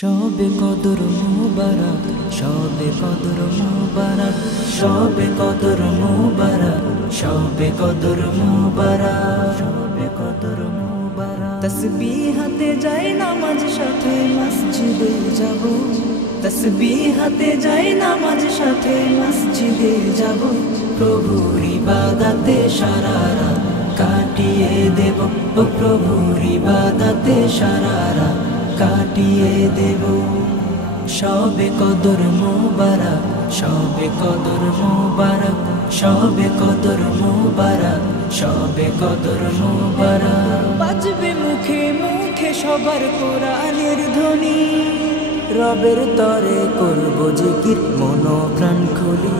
শবে কদর মুবারক, শবে কদর মুবারক, শবে কদর মুবারক, শবে কদর মুবারক, শবে কদর মুবারক। তাসবিহ হাতে যাই নামাজ সাথে মসজিদে যাব, তাসবিহ হাতে যাই নামাজ সাথে মসজিদে যাব। প্রভুর ইবাদতে সারা রাত কাটিয়ে দেব, ও প্রভুর ইবাদতে সারা রাত কাটিয়ে দেব। শবে কদর মুবারক, শবে কদর মুবারক, শবে কদর মুবারক, শবে কদর মুবারক। বাজবে মুখে মুখে সবার কোরআনের ধ্বনি, রবের তরে করব জিকির মন প্রাণ খুলি।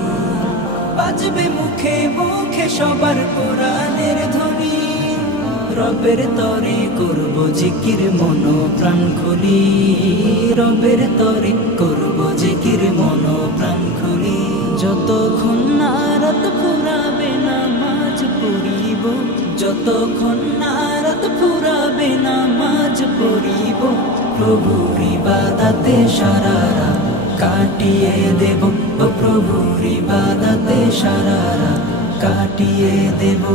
বাজবে মুখে মুখে সবার কোরআনের ধ্বনি, রবের তরে করব জিকির মন প্রাণ খুলি। রবের তরে করব জিকির মন প্রাণ খুলি। যতক্ষণ না রাত ফুরাবে নামাজ পড়িব, যতক্ষণ না রাত ফুরাবে নামাজ পড়িব। প্রভুর ইবাদতে সারা রাত কাটিয়ে দেব, ও প্রভুর ইবাদতে সারা রাত কাটিয়ে দেব।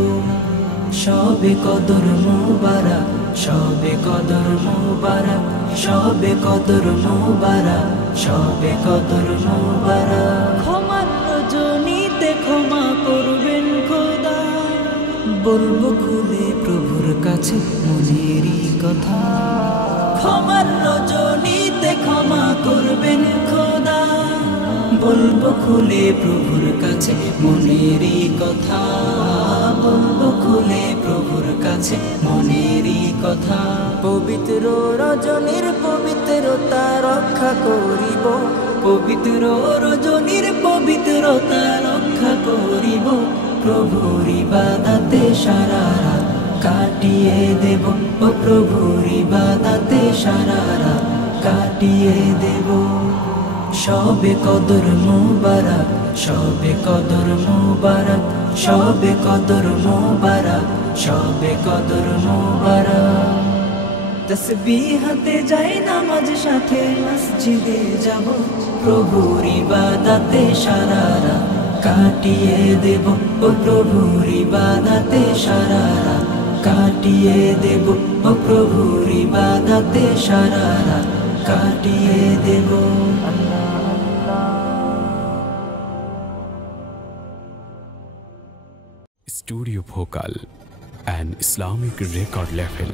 শবে কদর মুবারক, শবে কদর মুবারক, শবে কদর মুবারক, শবে কদর মুবারক। ক্ষমার রজনীতে ক্ষমা করবেন খোদা, বলবো খুলে প্রভুর কাছে মনেরই কথা। ক্ষমার রজনীতে ক্ষমা করবেন খোদা, বলবো খুলে প্রভুর কাছে মনেরই কথা। বলবো খুলে প্রভুর কাছে মনেরই কথা। পবিত্র রজনীর পবিত্রতা রক্ষা করিব, পবিত্র রজনীর পবিত্রতা রক্ষা করিব। প্রভুর ইবাদতে সারা রাত কাটিয়ে দেব, ও প্রভুর ইবাদতে সারা রাত কাটিয়ে দেব। শবে কদর মুবারক, শবে কদর মুবারক, শবে কদর মুবারক, শবে কদর মুবারক। তাসবিহ হাতে যাই নামাজ সাথে মসজিদে যাব, প্রভুর ইবাদতে সারা রাত কাটিয়ে দেব, ও প্রভুর ইবাদতে সারা রাত কাটিয়ে দেব, ও প্রভুর ইবাদতে সারা রাত কাটিয়ে দেব। Studio Bhokal, an Islamic record label.